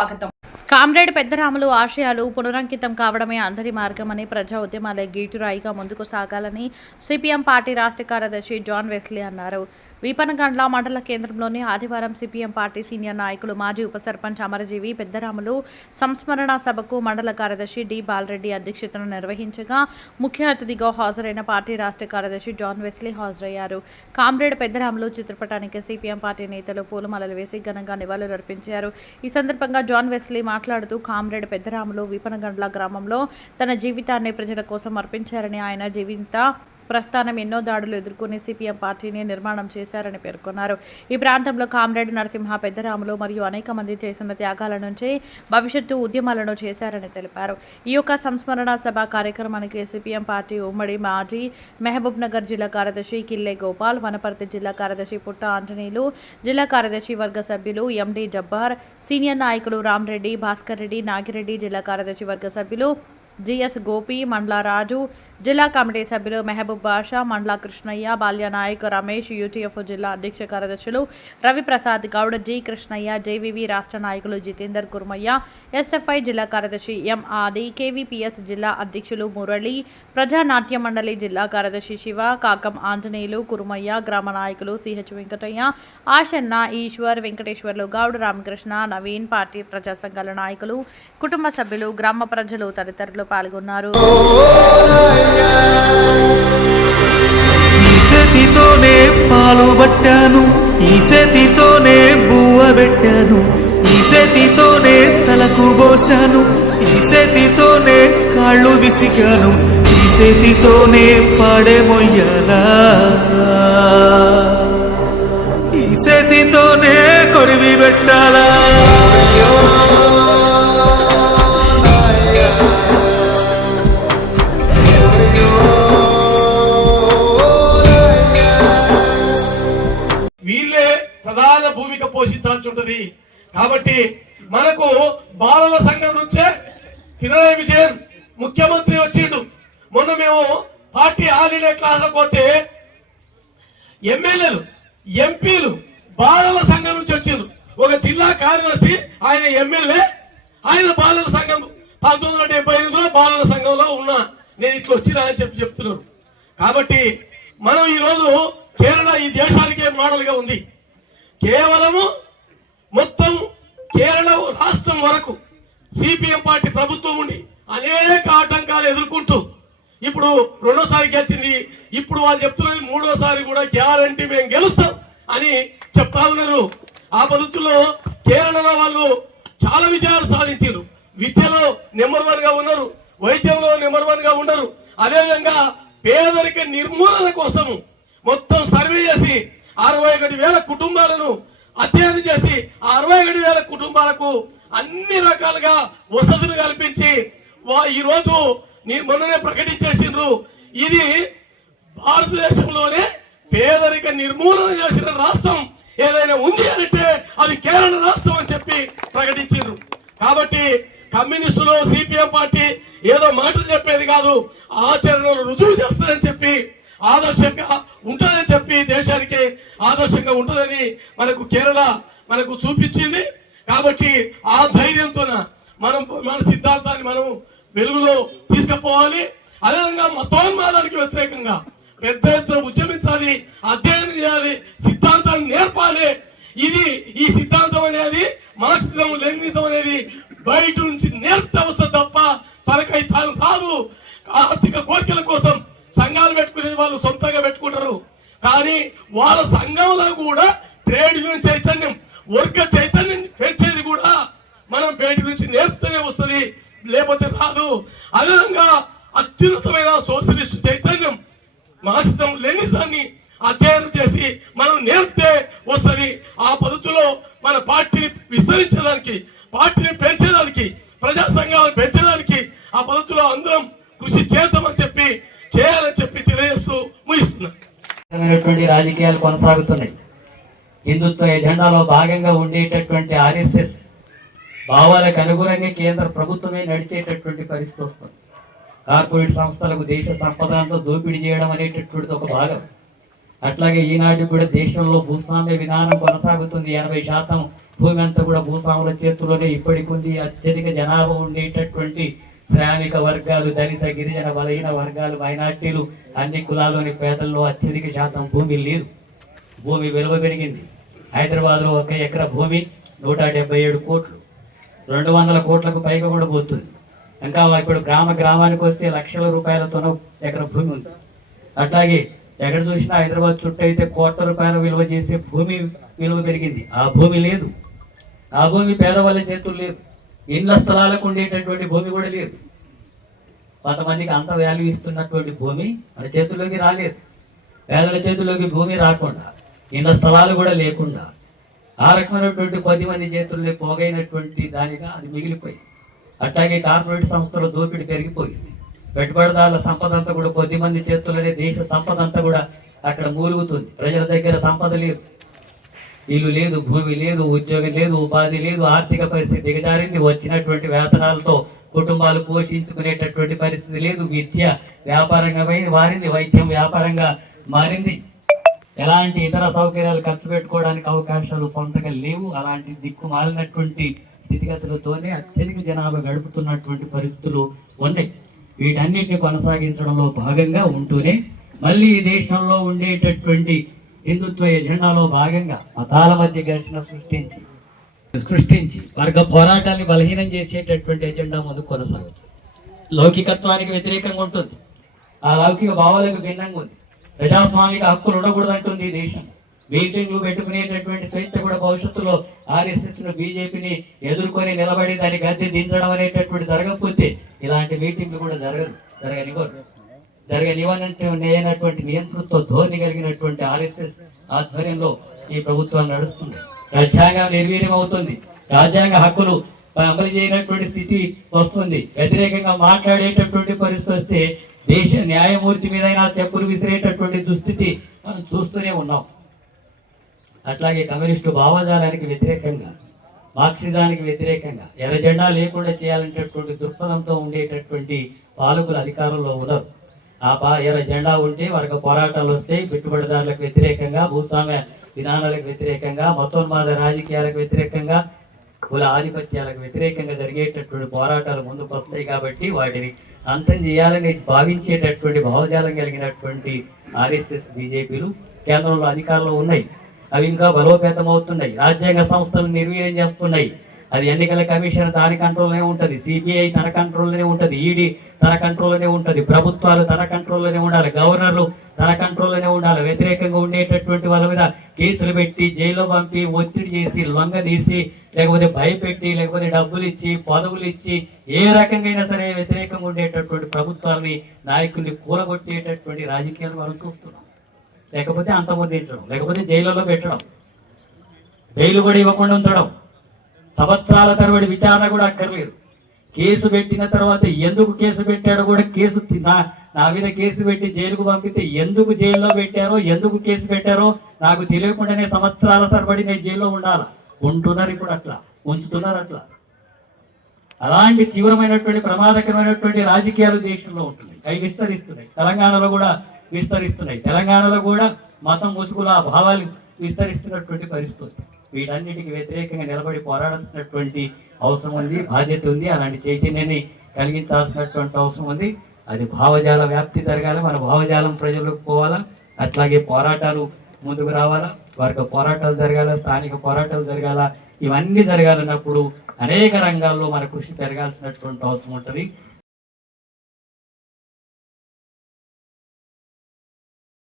స్వాగతం. కామ్రేడ్ పెద్దరాములు ఆశయాలు పునరంకితం కావడమే అందరి మార్గమని ప్రజా ఉద్యమాలే గీటురాయిగా ముందుకు సాగాలని సిపిఎం పార్టీ రాష్ట్ర కార్యదర్శి జాన్ వెస్లీ అన్నారు. వీపనగండ్ల మండల కేంద్రంలోని ఆదివారం సిపిఎం పార్టీ సీనియర్ నాయకులు మాజీ ఉప సర్పంచ్ అమరజీవి పెద్దరాములు సంస్మరణ సభకు మండల కార్యదర్శి డి బాలరెడ్డి అధ్యక్షతను నిర్వహించగా ముఖ్య అతిథిగా హాజరైన పార్టీ రాష్ట్ర కార్యదర్శి జాన్ వెస్లీ హాజరయ్యారు. కామ్రేడ్ పెద్దరాములు చిత్రపటానికి సిపిఎం పార్టీ నేతలు పూలమాలలు వేసి ఘనంగా నివాళులర్పించారు ఈ సందర్భంగా జాన్ వెస్లీ మాట్లాడుతూ కామ్రేడ్ పెద్దరాములు వీపనగండ్ల గ్రామంలో తన జీవితాన్ని ప్రజల కోసం అర్పించారని ఆయన జీవిత ప్రస్థానం ఎన్నో దాడులు ఎదుర్కొని సిపిఎం పార్టీని నిర్మాణం చేశారని పేర్కొన్నారు. ఈ ప్రాంతంలో కామ్రేడ్ నరసింహ పెద్దరాములు మరియు అనేక మంది చేసిన త్యాగాల నుంచి భవిష్యత్తు ఉద్యమాలను చేశారని తెలిపారు. ఈ యొక్క సంస్మరణ సభ కార్యక్రమానికి సిపిఎం పార్టీ ఉమ్మడి మాజీ మహబూబ్ నగర్ జిల్లా కార్యదర్శి కిల్లె గోపాల్ వనపర్తి జిల్లా కార్యదర్శి పుట్ట ఆంజనేయులు జిల్లా కార్యదర్శి వర్గ సభ్యులు ఎండి జబ్బార్ సీనియర్ నాయకులు రామ్రెడ్డి భాస్కర్ రెడ్డి నాగిరెడ్డి జిల్లా కార్యదర్శి వర్గ సభ్యులు జిఎస్ గోపి మండలారాజు జిల్లా కమిటీ సభ్యులు మెహబూబ్ బాషా మండల కృష్ణయ్య బాల్య నాయక్ రమేష్ యూటీఎఫ్ జిల్లా అధ్యక్ష కార్యదర్శులు రవిప్రసాద్ గౌడ్ జి కృష్ణయ్య జేవీవి రాష్ట్ర నాయకులు జితేందర్ కుర్మయ్య ఎస్ఎఫ్ఐ జిల్లా కార్యదర్శి ఎం ఆది కేవీపీఎస్ జిల్లా అధ్యక్షులు మురళి ప్రజానాట్య మండలి జిల్లా కార్యదర్శి శివ కాకం ఆంజనేయులు కురుమయ్య గ్రామ నాయకులు సిహెచ్ వెంకటయ్య ఆశన్న ఈశ్వర్ వెంకటేశ్వర్లు గౌడ్ రామకృష్ణ నవీన్ పార్టీ ప్రజా సంఘాల నాయకులు కుటుంబ సభ్యులు గ్రామ ప్రజలు తదితరులు పాల్గొన్నారు. చేతితోనే పాలు పట్టాను ఈ చేతితోనే బువ్వ పెట్టాను ఈ చేతితోనే తలకు పోశాను ఈ చేతితోనే కాళ్ళు విసిగాను ఈ చేతితోనే పాడేమొయ్యాలా ఈ చేతితోనే కొరివి పెట్టాలా? భూమిక పోషించాల్సి ఉంటుంది. కాబట్టి మనకు బాలల సంఘం నుంచే పినరాయి విజయన్ ముఖ్యమంత్రి వచ్చిండు. మొన్న మేము పార్టీ హాలిడే క్లాస్ పోతే ఎమ్మెల్యేలు ఎంపీలు బాలల సంఘం నుంచి వచ్చిండ్రు. ఒక జిల్లా కార్యదర్శి ఆయన ఎమ్మెల్యే ఆయన బాలల సంఘం. పంతొమ్మిది వందల డెబ్బై ఎనిమిదిలో బాలల సంఘంలో ఉన్నా నేను ఇట్లా వచ్చినా అని చెప్పి చెప్తున్నారు. కాబట్టి మనం ఈరోజు కేరళ ఈ దేశానికే మోడల్గా ఉంది. కేవలము మొత్తం కేరళ రాష్ట్రం వరకు సిపిఎం పార్టీ ప్రభుత్వం ఉండి అనేక ఆటంకాలు ఎదుర్కొంటూ ఇప్పుడు రెండోసారి గెలిచింది. ఇప్పుడు వాళ్ళు చెప్తున్నది మూడోసారి కూడా గ్యారంటీ మేము గెలుస్తాం అని చెప్తా ఉన్నారు. ఆ పద్ధతుల్లో కేరళలో వాళ్ళు చాలా విజయాలు సాధించారు. విద్యలో నెంబర్ వన్గా ఉన్నారు. వైద్యంలో నెంబర్ వన్గా ఉన్నారు అదేవిధంగా పేదరిక నిర్మూలన కోసం మొత్తం సర్వే చేసి అరవై ఒకటి వేల కుటుంబాలను అధ్యయనం చేసి ఆ అరవై ఒకటి వేల కుటుంబాలకు అన్ని రకాలుగా వసతులు కల్పించి వా- ఈ రోజు మొన్ననే ప్రకటించేసిండ్రు. ఇది భారతదేశంలోనే పేదరిక నిర్మూలన చేసిన రాష్ట్రం. ఏదైనా ఉంది అంటే అది కేరళ రాష్ట్రం అని చెప్పి ప్రకటించారు కాబట్టి కమ్యూనిస్టులు సిపిఎం పార్టీ ఏదో మాటలు చెప్పేది కాదు ఆచరణలు రుజువు చేస్తుందని చెప్పి ఆదర్శంగా ఉంటుందని చెప్పి దేశానికి ఆదర్శంగా ఉంటుందని మనకు కేరళ మనకు చూపించింది. కాబట్టి ఆ ధైర్యంతో మనం మన సిద్ధాంతాన్ని మనం వెలుగులో తీసుకుపోవాలి. అదేవిధంగా మతోన్మాదానికి వ్యతిరేకంగా పెద్ద ఎత్తున ఉద్యమించాలి అధ్యయనం చేయాలి సిద్ధాంతాన్ని నేర్పాలి. ఇది ఈ సిద్ధాంతం అనేది మార్క్సిజం లెనినిజం అనేది బయట నుంచి నేర్పితే వస్తుంది తప్ప తనకై తాను రాదు. ఆర్థిక కోరికల కోసం సంఘాలు పెట్టుకునేది వాళ్ళు సొంతంగా పెట్టుకుంటారు. కానీ వాళ్ళ సంఘంలో కూడా ట్రేడ్ యూనియన్ చైతన్యం వర్గ చైతన్యం పెంచేది కూడా మనం పేటి నుంచి నేర్పుతూనే వస్తుంది లేకపోతే రాదు. అదేవిధంగా అత్యున్నతమైన సోషలిస్ట్ చైతన్యం మార్క్సిజం లెనిజాన్ని అధ్యయనం చేసి మనం నేర్పితే వస్తుంది. ఆ పద్ధతిలో మన పార్టీని విస్తరించడానికి పార్టీని పెంచేదానికి ప్రజా సంఘాలను పెంచడానికి ఆ పద్ధతిలో అందరం కృషి చేద్దామని చెప్పి చేయాలని చెప్పి తెలియజేస్తూ రాజకీయాలు కొనసాగుతున్నాయి. హిందుత్వ ఎజెండాలో భాగంగా ఉండేటటువంటి ఆర్ఎస్ఎస్ భావాలకు అనుగుణంగా కేంద్ర ప్రభుత్వమే నడిచేటటువంటి పరిస్థితి వస్తుంది. కార్పొరేట్ సంస్థలకు దేశ సంపదంతో దోపిడీ చేయడం అనేటటువంటిది ఒక భాగం. అట్లాగే ఈనాటి కూడా దేశంలో భూస్వామ్య విధానం కొనసాగుతుంది. ఎనభై శాతం భూమి అంతా కూడా భూస్వాముల చేతుల్లోనే ఇప్పటికుంది. అత్యధిక జనాభా ఉండేటటువంటి శ్రామిక వర్గాలు దళిత గిరిజన బలహీన వర్గాలు మైనార్టీలు అన్ని కులాల్లోని పేదల్లో అత్యధిక శాతం భూమి లేదు. భూమి విలువ పెరిగింది. హైదరాబాద్లో ఒక ఎకరా భూమి నూట డెబ్బై ఏడు కోట్లు. రెండు వందల కోట్లకు పైగా కూడా పోతుంది. ఇంకా ఇప్పుడు గ్రామ గ్రామానికి వస్తే లక్షల రూపాయలతోనో ఎకరా భూమి ఉంది. అట్లాగే ఎక్కడ చూసినా హైదరాబాద్ చుట్టూ అయితే కోట్ల రూపాయల విలువ చేసే భూమి విలువ పెరిగింది. ఆ భూమి లేదు. ఆ భూమి పేదవాళ్ళ చేతులు లేదు. ఇండ్ల స్థలాలకు ఉండేటటువంటి భూమి కూడా లేదు. కొంతమందికి అంత వాల్యూ ఇస్తున్నటువంటి భూమి మన చేతుల్లోకి రాలేదు. పేదల చేతుల్లోకి భూమి రాకుండా ఇండ్ల స్థలాలు కూడా లేకుండా ఆ రకమైనటువంటి కొద్ది మంది చేతుల్లో పోగైనటువంటి దానిగా అది మిగిలిపోయింది. అట్లాగే కార్పొరేట్ సంస్థల దోపిడీ పెరిగిపోయింది. పెట్టుబడిదారుల సంపద అంతా కూడా కొద్ది మంది చేతుల్లోనే దేశ సంపద అంతా కూడా అక్కడ మూలుగుతుంది. ప్రజల దగ్గర సంపద లేదు. ఇల్లు లేదు భూమి లేదు ఉద్యోగం లేదు ఉపాధి లేదు ఆర్థిక పరిస్థితి దిగజారింది. వచ్చినటువంటి వేతనాలతో కుటుంబాలు పోషించుకునేటటువంటి పరిస్థితి లేదు. విద్య వ్యాపారంగా మారింది వైద్యం వ్యాపారంగా మారింది. ఎలాంటి ఇతర సౌకర్యాలు ఖర్చు పెట్టుకోవడానికి అవకాశాలు పొందగా లేవు. అలాంటి దిక్కు మారినటువంటి స్థితిగతులతోనే అత్యధిక జనాభా గడుపుతున్నటువంటి పరిస్థితులు ఉన్నాయి. వీటన్నిటిని కొనసాగించడంలో భాగంగా ఉంటూనే మళ్ళీ ఈ దేశంలో ఉండేటటువంటి హిందుత్వ ఎజెండాలో భాగంగా మతాల మధ్య ఘర్షణ సృష్టించి సృష్టించి వర్గ పోరాటాన్ని బలహీనం చేసేటటువంటి ఎజెండా ముందు కొనసాగుతుంది. లౌకికత్వానికి వ్యతిరేకంగా ఉంటుంది. ఆ లౌకిక భావాలకు భిన్నంగా ఉంది. ప్రజాస్వామిక హక్కులు ఉండకూడదు అంటుంది ఈ దేశం. మీటింగ్లు పెట్టుకునేటటువంటి స్వేచ్ఛ కూడా భవిష్యత్తులో ఆర్ఎస్ఎస్ బీజేపీని ఎదుర్కొని నిలబడి దాని గద్దె దించడం అనేటటువంటి జరగకపోతే ఇలాంటి మీటింగ్లు కూడా జరగదు జరగనివ్వరు. జరగనివ్వనంటే నేనటువంటి నియంతృత్వ ధోరణి కలిగినటువంటి ఆర్ఎస్ఎస్ ఆధ్వర్యంలో ఈ ప్రభుత్వం నడుస్తుంది రాజ్యాంగం నిర్వీర్యం అవుతుంది రాజ్యాంగ హక్కులు అమలు చేయనటువంటి స్థితి వస్తుంది. వ్యతిరేకంగా మాట్లాడేటటువంటి పరిస్థితి వస్తే దేశ న్యాయమూర్తి మీదైనా చెప్పులు విసిరేటటువంటి దుస్థితి మనం చూస్తూనే ఉన్నాం. అట్లాగే కమ్యూనిస్టు భావజాలానికి వ్యతిరేకంగా మార్క్సిజానికి వ్యతిరేకంగా ఎర్ర జెండా లేకుండా చేయాలనేటటువంటి దృక్పథంతో ఉండేటటువంటి పాలకులు అధికారంలో ఉండరు ఆ పా జెండా ఉంటే వారికి పోరాటాలు వస్తాయి పెట్టుబడిదారులకు వ్యతిరేకంగా భూస్వామ్య విధానాలకు వ్యతిరేకంగా మతోన్మాద రాజకీయాలకు వ్యతిరేకంగా కుల ఆధిపత్యాలకు వ్యతిరేకంగా జరిగేటటువంటి పోరాటాలు ముందుకు వస్తాయి కాబట్టి వాటిని అంతం చేయాలని భావించేటటువంటి భావజాలం కలిగినటువంటి ఆర్ఎస్ఎస్ బీజేపీలు కేంద్రంలో అధికారంలో ఉన్నాయి. అవి ఇంకా బలోపేతం అవుతున్నాయి రాజ్యాంగ సంస్థలను నిర్వీర్యం చేస్తున్నాయి. అది ఎన్నికల కమిషన్ దాని కంట్రోల్లోనే ఉంటుంది. సిబిఐ తన కంట్రోల్లోనే ఉంటుంది. ఈడీ తన కంట్రోల్లోనే ఉంటుంది. ప్రభుత్వాలు తన కంట్రోల్లోనే ఉండాలి. గవర్నర్లు తన కంట్రోల్లోనే ఉండాలి. వ్యతిరేకంగా ఉండేటటువంటి వాళ్ళ మీద కేసులు పెట్టి జైల్లో పంపి ఒత్తిడి చేసి లొంగదీసి లేకపోతే భయపెట్టి లేకపోతే డబ్బులు ఇచ్చి పదవులు ఇచ్చి ఏ రకంగా సరే వ్యతిరేకంగా ఉండేటటువంటి ప్రభుత్వాలని నాయకుల్ని కూలగొట్టేటటువంటి రాజకీయాలు మనం చూస్తున్నాం. లేకపోతే అంతమొందించడం లేకపోతే జైలులో పెట్టడం బెయిల్ కూడా ఇవ్వకుండా ఉంచడం. సంవత్సరాల తరబడి విచారణ కూడా అక్కర్లేదు. కేసు పెట్టిన తర్వాత ఎందుకు కేసు పెట్టాడో కూడా కేసు నా నా మీద కేసు పెట్టి జైలుకు పంపితే ఎందుకు జైల్లో పెట్టారో ఎందుకు కేసు పెట్టారో నాకు తెలియకుండానే సంవత్సరాల సరిపడి నేను జైల్లో ఉండాలి? ఉంటున్నారు ఇప్పుడు అట్లా ఉంచుతున్నారు అట్లా. అలాంటి తీవ్రమైనటువంటి ప్రమాదకరమైనటువంటి రాజకీయాలు దేశంలో ఉంటున్నాయి. అవి విస్తరిస్తున్నాయి. తెలంగాణలో కూడా విస్తరిస్తున్నాయి. తెలంగాణలో కూడా మతం ముసుగుల ఆ భావాలు విస్తరిస్తున్నటువంటి పరిస్థితి. వీటన్నిటికి వ్యతిరేకంగా నిలబడి పోరాడాల్సినటువంటి అవసరం ఉంది బాధ్యత ఉంది. అలాంటి చైతన్యాన్ని కలిగించాల్సినటువంటి అవసరం ఉంది. అది భావజాల వ్యాప్తి జరగాలి. మన భావజాలం ప్రజలకు పోవాలా? అట్లాగే పోరాటాలు ముందుకు రావాలా? వారికి పోరాటాలు జరగాల? స్థానిక పోరాటాలు జరగాల? ఇవన్నీ జరగాలన్నప్పుడు అనేక రంగాల్లో మన కృషి పెరగాల్సినటువంటి అవసరం ఉంటుంది.